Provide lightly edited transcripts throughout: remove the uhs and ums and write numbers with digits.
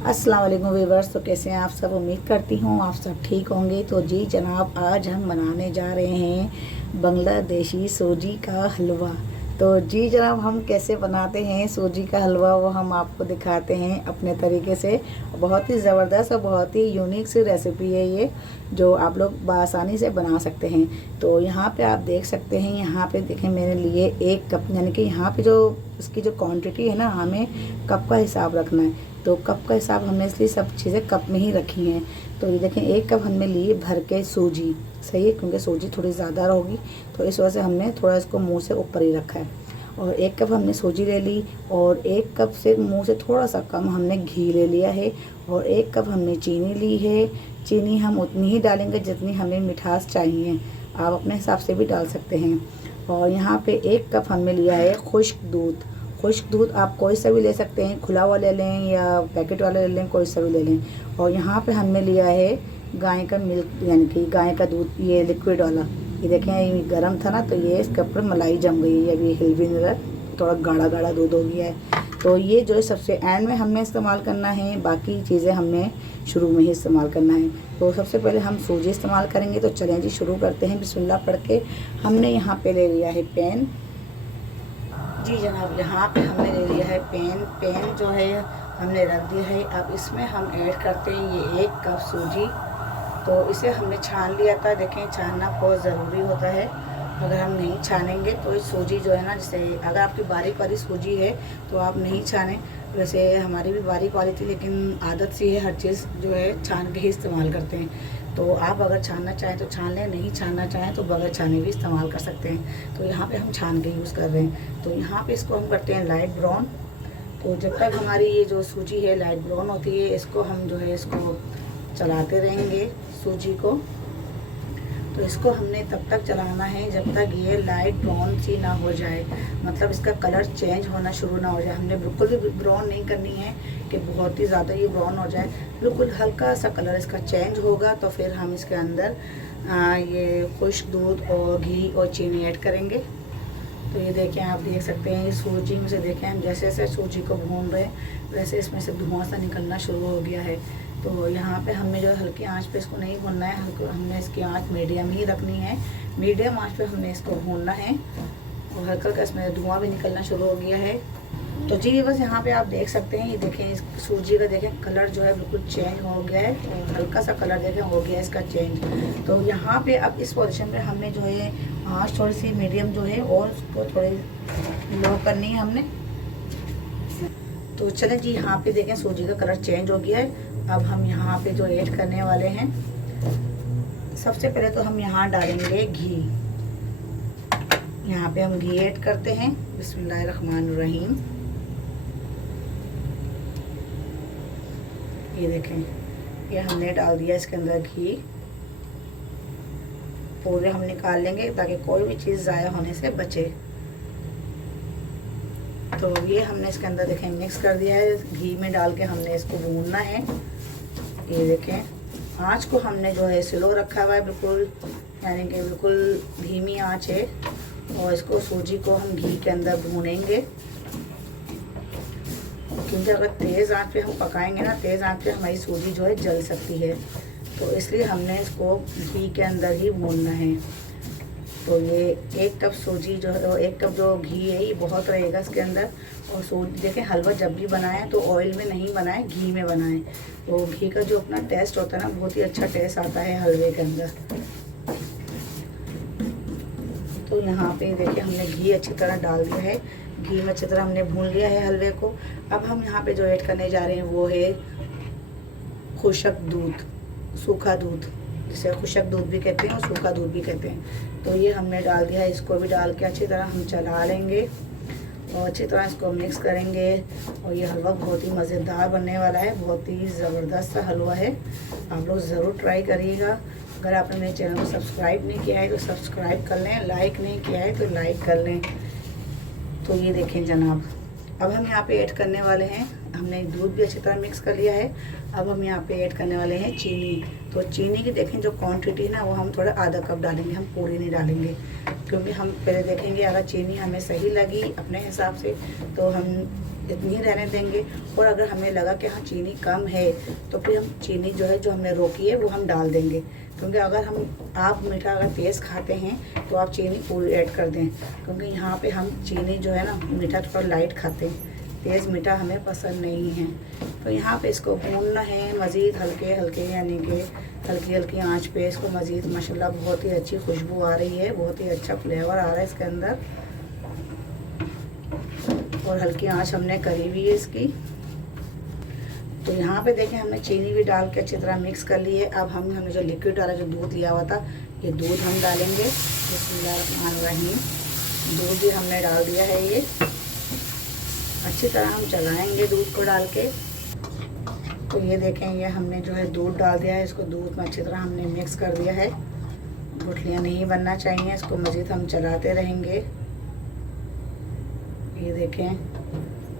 अस्सलाम वालेकुम व्यूअर्स। तो कैसे हैं आप सब? उम्मीद करती हूँ आप सब ठीक होंगे। तो जी जनाब, आज हम बनाने जा रहे हैं बांग्लादेशी सूजी का हलवा। तो जी जनाब, हम कैसे बनाते हैं सूजी का हलवा वो हम आपको दिखाते हैं अपने तरीके से। बहुत ही ज़बरदस्त और बहुत ही यूनिक सी रेसिपी है ये, जो आप लोग बआसानी से बना सकते हैं। तो यहाँ पे आप देख सकते हैं, यहाँ पे देखें मेरे लिए 1 कप, यानी कि यहाँ पे जो इसकी जो क्वांटिटी है ना, हमें कप का हिसाब रखना है। तो कप का हिसाब हमने इसलिए सब चीज़ें कप में ही रखी हैं। तो ये देखें 1 कप हमने लिए भर के सूजी, सही है, क्योंकि सूजी थोड़ी ज़्यादा होगी तो इस वजह से हमने थोड़ा इसको मुंह से ऊपर ही रखा है। और 1 कप हमने सूजी ले ली और 1 कप से मुंह से थोड़ा सा कम हमने घी ले लिया है। और 1 कप हमने चीनी ली है। चीनी हम उतनी ही डालेंगे जितनी हमें मिठास चाहिए, आप अपने हिसाब से भी डाल सकते हैं। और यहाँ पे 1 कप हमने लिया है खुश्क दूध। खुश्क दूध आप कोई सा भी ले सकते हैं, खुला हुआ ले लें या पैकेट वाला ले लें, कोई सा भी ले लें। और यहाँ पे हमने लिया है गाय का मिल्क, यानी कि गाय का दूध, ये लिक्विड वाला। ये देखें ये गर्म था ना, तो ये इसके ऊपर मलाई जम गई है, अभी हिल भी नहीं रहा, थोड़ा गाढ़ा गाढ़ा दूध हो गया है। तो ये जो है सबसे एंड में हमने इस्तेमाल करना है, बाकी चीज़ें हमने शुरू में ही इस्तेमाल करना है। तो सबसे पहले हम सूजी इस्तेमाल करेंगे। तो चलें जी शुरू करते हैं बिस्मिल्लाह पढ़ के। हमने यहाँ पे ले लिया है पैन। जी जनाब, यहाँ पे हमने ले लिया है पैन जो है हमने रख दिया है। अब इसमें हम ऐड करते हैं ये 1 कप सूजी। तो इसे हमने छान लिया था। देखें, छानना बहुत ज़रूरी होता है, अगर हम नहीं छानेंगे तो ये सूजी जो है ना, जैसे अगर आपकी बारीक वाली सूजी है तो आप नहीं छानें। वैसे हमारी भी बारीक वाली थी, लेकिन आदत सी है, हर चीज़ जो है छान के ही इस्तेमाल करते हैं। तो आप अगर छानना चाहें तो छान लें, नहीं छानना चाहें तो बगैर छाने भी इस्तेमाल कर सकते हैं। तो यहाँ पे हम छान के यूज़ कर रहे हैं। तो यहाँ पे इसको हम करते हैं लाइट ब्राउन। तो जब तक हमारी ये जो सूजी है लाइट ब्राउन होती है, इसको हम जो है इसको चलाते रहेंगे सूजी को। तो इसको हमने तब तक चलाना है जब तक ये लाइट ब्राउन सी ना हो जाए, मतलब इसका कलर चेंज होना शुरू ना हो जाए। हमने बिल्कुल भी ब्राउन नहीं करनी है कि बहुत ही ज़्यादा ये ब्राउन हो जाए, बिल्कुल हल्का सा कलर इसका चेंज होगा तो फिर हम इसके अंदर ये खुश्क दूध और घी और चीनी ऐड करेंगे। तो ये देखें, आप देख सकते हैं इस सूजी में से, देखें हम जैसे जैसे सूजी को भून रहे हैं वैसे इसमें से धुआं सा निकलना शुरू हो गया है। तो यहाँ पे हमें जो हल्की आंच पे इसको नहीं भूनना है, हमने इसकी आंच मीडियम ही रखनी है। मीडियम आंच पे हमने इसको भूनना है और हल्का हल्का इसमें धुआं भी निकलना शुरू हो गया है। तो जी बस यहाँ पे आप देख सकते हैं, ये देखें इस सूजी का देखें कलर जो है बिल्कुल चेंज हो गया है, और हल्का सा कलर देखें हो गया है इसका चेंज। तो यहाँ पे अब इस पोजीशन पे हमने जो है आँच थोड़ी सी मीडियम जो है और उसको थोड़ी लो करनी है हमने। तो चलें जी, यहाँ पे देखें सूजी का कलर चेंज हो गया है। अब हम यहाँ पे जो ऐड करने वाले हैं, सबसे पहले तो हम यहाँ डालेंगे घी। यहाँ पे हम घी ऐड करते हैं। बिस्मिल्लाहिर्रहमानिर्रहीम। ये देखें, ये हमने डाल दिया इसके अंदर घी। पूरे हम निकाल लेंगे ताकि कोई भी चीज़ ज़ाया होने से बचे। तो ये हमने इसके अंदर देखें मिक्स कर दिया है। घी में डाल के हमने इसको भूनना है। ये देखें, आँच को हमने जो है स्लो रखा हुआ है बिल्कुल, यानी कि बिल्कुल धीमी आँच है। और इसको सूजी को हम घी के अंदर भूनेंगे, क्योंकि अगर तेज़ आंच पे हम पकाएंगे ना, तेज़ आंच पे हमारी सूजी जो है जल सकती है। तो इसलिए हमने इसको घी के अंदर ही भूनना है। तो ये 1 कप सूजी जो है, 1 कप जो घी है ये बहुत रहेगा इसके अंदर। और सूजी देखें, हलवा जब भी बनाएं तो ऑयल में नहीं बनाएं, घी में बनाएं। तो घी का जो अपना टेस्ट होता है ना, बहुत ही अच्छा टेस्ट आता है हलवे के अंदर। तो यहाँ पे देखिए हमने घी अच्छी तरह डाल दिया है, घी में अच्छी तरह हमने भून लिया है हलवे को। अब हम यहाँ पे जो ऐड करने जा रहे हैं वो है खुशक दूध, सूखा दूध, जिसे खुशक दूध भी कहते हैं और सूखा दूध भी कहते हैं। तो ये हमने डाल दिया है, इसको भी डाल के अच्छी तरह हम चला लेंगे और अच्छी तरह इसको मिक्स करेंगे। और ये हलवा बहुत ही मज़ेदार बनने वाला है, बहुत ही ज़बरदस्त सा हलवा है। आप लोग ज़रूर ट्राई करिएगा। अगर आपने मेरे चैनल को सब्सक्राइब नहीं किया है तो सब्सक्राइब कर लें, लाइक नहीं किया है तो लाइक कर लें। तो ये देखें जनाब, अब हम यहाँ पे ऐड करने वाले हैं, हमने दूध भी अच्छी तरह मिक्स कर लिया है। अब हम यहाँ पे ऐड करने वाले हैं चीनी। तो चीनी की देखें जो क्वांटिटी है ना, वो हम थोड़ा आधा कप डालेंगे, हम पूरी नहीं डालेंगे, क्योंकि हम पहले देखेंगे अगर चीनी हमें सही लगी अपने हिसाब से तो हम इतनी ही रहने देंगे। और अगर हमें लगा कि हाँ चीनी कम है तो फिर हम चीनी जो है जो हमने रोकी है वो हम डाल देंगे, क्योंकि अगर आप मीठा अगर तेज़ खाते हैं तो आप चीनी पूरी ऐड कर दें, क्योंकि यहाँ पे हम चीनी जो है ना मीठा थोड़ा लाइट खाते हैं, तेज़ मीठा हमें पसंद नहीं है। तो यहाँ पे इसको भूनना है मज़ीद हल्के हल्के, यानी कि हल्की हल्की आंच पे इसको मज़ीद। माशाल्लाह बहुत ही अच्छी खुशबू आ रही है, बहुत ही अच्छा फ्लेवर आ रहा है इसके अंदर, और हल्की आंच हमने करी हुई है इसकी। तो यहाँ पे देखें हमने चीनी भी डाल के अच्छी तरह मिक्स कर ली है। अब हमने जो लिक्विड डाला, जो दूध लिया हुआ था, ये दूध हम डालेंगे। बिस्मिल्लाहिर्रहमानिर्रहीम। दूध भी हमने डाल दिया है। ये अच्छी तरह हम चलाएंगे दूध को डाल के। तो ये देखें ये हमने जो है दूध डाल दिया है, इसको दूध में अच्छी तरह हमने मिक्स कर दिया है। गुठलियाँ नहीं बनना चाहिए, इसको मज़ीद हम चलाते रहेंगे। ये देखें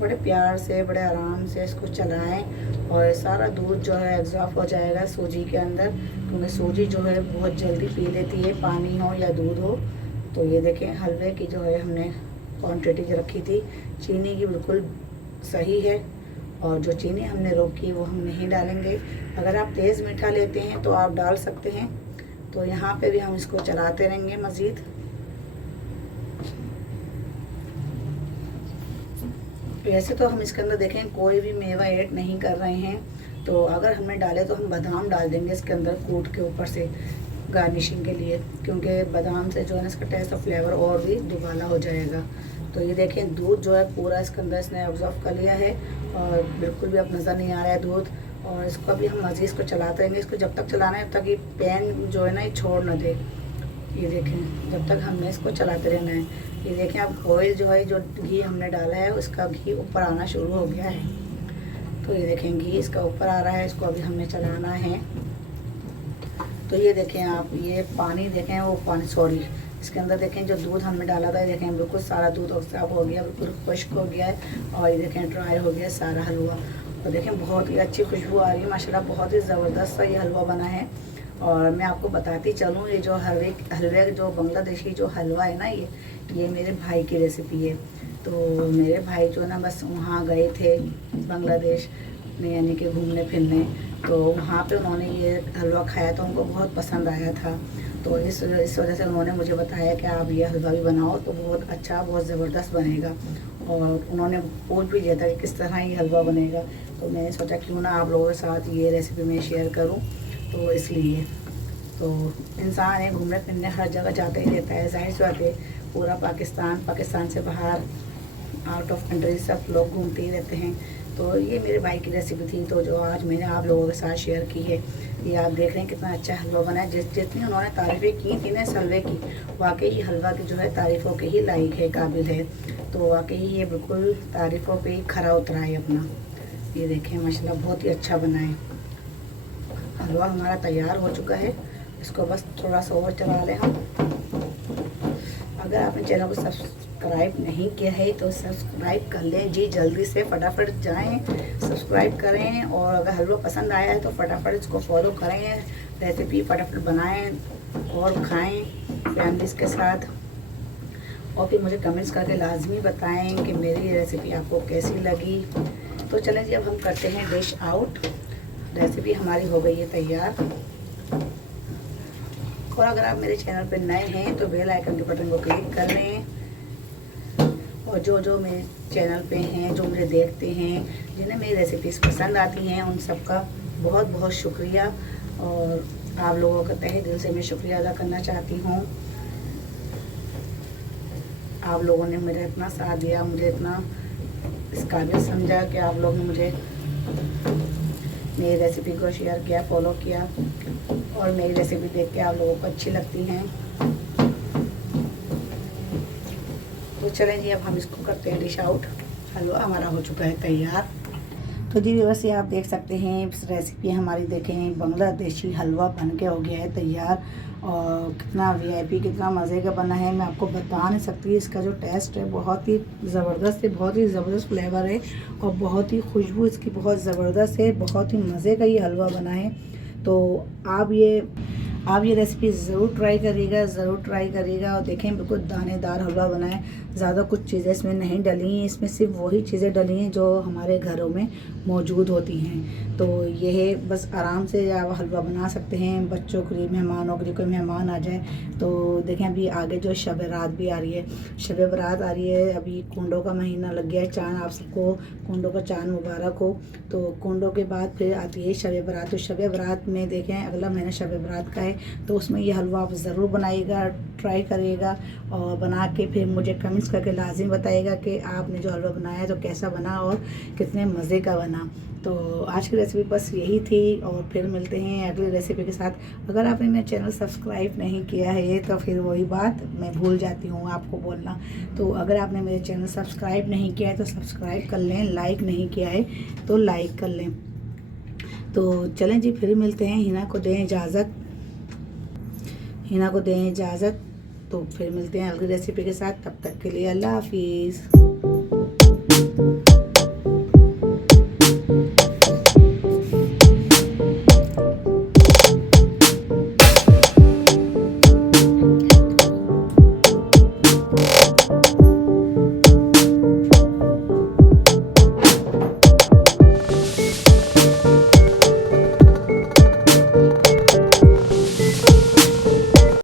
बड़े प्यार से, बड़े आराम से इसको चलाएं और सारा दूध जो है एग्जॉस्ट हो जाएगा सूजी के अंदर, क्योंकि सूजी जो है बहुत जल्दी पी लेती है, पानी हो या दूध हो। तो ये देखें हलवे की जो है हमने क्वांटिटी जो रखी थी चीनी की बिल्कुल सही है, और जो चीनी हमने रोकी वो हम नहीं डालेंगे। अगर आप तेज़ मीठा लेते हैं तो आप डाल सकते हैं। तो यहाँ पे भी हम इसको चलाते रहेंगे मज़ीद। वैसे तो हम इसके अंदर देखें कोई भी मेवा ऐड नहीं कर रहे हैं, तो अगर हमने डाले तो हम बादाम डाल देंगे इसके अंदर कूट के ऊपर से गार्निशिंग के लिए, क्योंकि बादाम से जो है ना इसका टेस्ट और फ्लेवर और भी दुबाला हो जाएगा। तो ये देखें दूध जो है पूरा इसके अंदर इसने ऑब्जर्व कर लिया है और बिल्कुल भी अब नज़र नहीं आ रहा है दूध। और इसको अभी हम मज़ीद इसको चलाते रहेंगे। इसको जब तक चलाना है तब तक ये पैन जो है ना ये छोड़ ना दे। ये देखें जब तक हमने इसको चलाते रहना है। ये देखें अब ऑयल जो है, जो घी हमने डाला है उसका घी ऊपर आना शुरू हो गया है। तो ये देखें घी इसका ऊपर आ रहा है, इसको अभी हमने चलाना है। तो ये देखें आप, ये पानी देखें, वो पानी सॉरी इसके अंदर देखें जो दूध हमने डाला था, देखें बिल्कुल सारा दूध साफ हो गया, बिल्कुल खुश्क हो गया है। और ये देखें ड्राई हो गया सारा हलवा। और देखें बहुत ही अच्छी खुशबू आ रही है माशाल्लाह, बहुत ही ज़बरदस्त सा ये हलवा बना है। और मैं आपको बताती चलूँ, ये जो हलवे जो बांग्लादेशी जो हलवा है ना, ये मेरे भाई की रेसिपी है। तो मेरे भाई जो है ना बस वहाँ गए थे बांग्लादेश में, यानी कि घूमने फिरने, तो वहाँ पे उन्होंने ये हलवा खाया तो उनको बहुत पसंद आया था। तो इस वजह से उन्होंने मुझे बताया कि आप ये हलवा भी बनाओ तो बहुत अच्छा, बहुत ज़बरदस्त बनेगा। और उन्होंने पूछ भी लिया था कि किस तरह ये हलवा बनेगा। तो मैंने सोचा क्यों ना आप लोगों के साथ ये रेसिपी मैं शेयर करूँ। तो इसलिए तो इंसान है घूमने फिरने हर जगह जाते ही रहता है, जाहिर सी बात है पूरा पाकिस्तान से बाहर आउट ऑफ कंट्री सब लोग घूमते ही रहते हैं। तो ये मेरे भाई की रेसिपी थी, तो जो आज मैंने आप लोगों के साथ शेयर की है। ये आप देख रहे हैं कितना अच्छा हलवा बना है। जितनी उन्होंने तारीफ़ें की थी ना इस हलवे की, वाकई हलवा की जो है तारीफ़ों के ही लायक है, काबिल है। तो वाकई ये बिल्कुल तारीफ़ों पे ही खरा उतरा है अपना। ये देखें माशाल्लाह बहुत ही अच्छा बना है। हलवा हमारा तैयार हो चुका है, इसको बस थोड़ा सा और चला लें हम। अगर आपने चैनल को सब्सक्राइब नहीं किया है तो सब्सक्राइब कर लें जी, जल्दी से फटाफट जाएं सब्सक्राइब करें। और अगर हलवा पसंद आया है तो फटाफट इसको फॉलो करें, रेसिपी फटाफट बनाएं और खाएं फैमिलीज के साथ। और फिर मुझे कमेंट्स करके लाजमी बताएं कि मेरी रेसिपी आपको कैसी लगी। तो चलें जी अब हम करते हैं डिश आउट। रेसिपी हमारी हो गई है तैयार। और अगर आप मेरे चैनल पर नए हैं तो बेल आइकन के बटन को क्लिक कर लें। और जो मेरे चैनल पे हैं, जो मुझे देखते हैं, जिन्हें मेरी रेसिपीज़ पसंद आती हैं, उन सबका बहुत बहुत शुक्रिया। और आप लोगों का तहे दिल से मैं शुक्रिया अदा करना चाहती हूँ। आप लोगों ने मेरा इतना साथ दिया, मुझे इतना इस काबिल समझा कि आप लोग ने मुझे मेरी रेसिपी को शेयर किया, फॉलो किया, और मेरी रेसिपी देख के आप लोगों को अच्छी लगती हैं। तो चलें जी अब हम इसको करते हैं डिश आउट। हलवा हमारा हो चुका है तैयार। तो जी वैसे आप देख सकते हैं इस रेसिपी हमारी देखें बांग्लादेशी हलवा बन के हो गया है तैयार। और कितना वीआईपी, कितना मज़े का बना है, मैं आपको बता नहीं सकती। इसका जो टेस्ट है बहुत ही ज़बरदस्त है, बहुत ही ज़बरदस्त फ्लेवर है और बहुत ही खुशबू इसकी बहुत ज़बरदस्त है। बहुत ही मज़े का ये हलवा बना है। तो आप ये आप ये रेसिपी ज़रूर ट्राई करिएगा और देखें बिल्कुल दानेदार हलवा बना है। ज़्यादा कुछ चीज़ें इसमें नहीं डली हैं, इसमें सिर्फ वही चीज़ें डली हैं जो हमारे घरों में मौजूद होती हैं। तो यह बस आराम से आप हलवा बना सकते हैं, बच्चों के लिए, मेहमानों के लिए, कोई मेहमान आ जाए तो देखें। अभी आगे जो शब रात भी आ रही है, शब बारात आ रही है, अभी कुंडों का महीना लग गया है। चाँद, आप सबको कुंडों का चाँद मुबारक हो। तो कुंडों के बाद फिर आती है शब बारात। तो शब बारात में देखें अगला महीना शब बारात का है, तो उसमें ये हलवा आप ज़रूर बनाइएगा, ट्राई करिएगा और बना के फिर मुझे कमेंट्स करके लाजिम बताइएगा कि आपने जो हलवा बनाया है तो कैसा बना और कितने मज़े का बना। तो आज की रेसिपी बस यही थी और फिर मिलते हैं अगली रेसिपी के साथ। अगर आपने मेरा चैनल सब्सक्राइब नहीं किया है तो फिर वही बात मैं भूल जाती हूँ आपको बोलना। तो अगर आपने मेरे चैनल सब्सक्राइब नहीं किया है तो सब्सक्राइब कर लें, लाइक नहीं किया है तो लाइक कर लें। तो चलें जी, फिर मिलते हैं। हिना को दें इजाज़त। तो फिर मिलते हैं अगली रेसिपी के साथ। तब तक के लिए अल्लाह हाफिज़।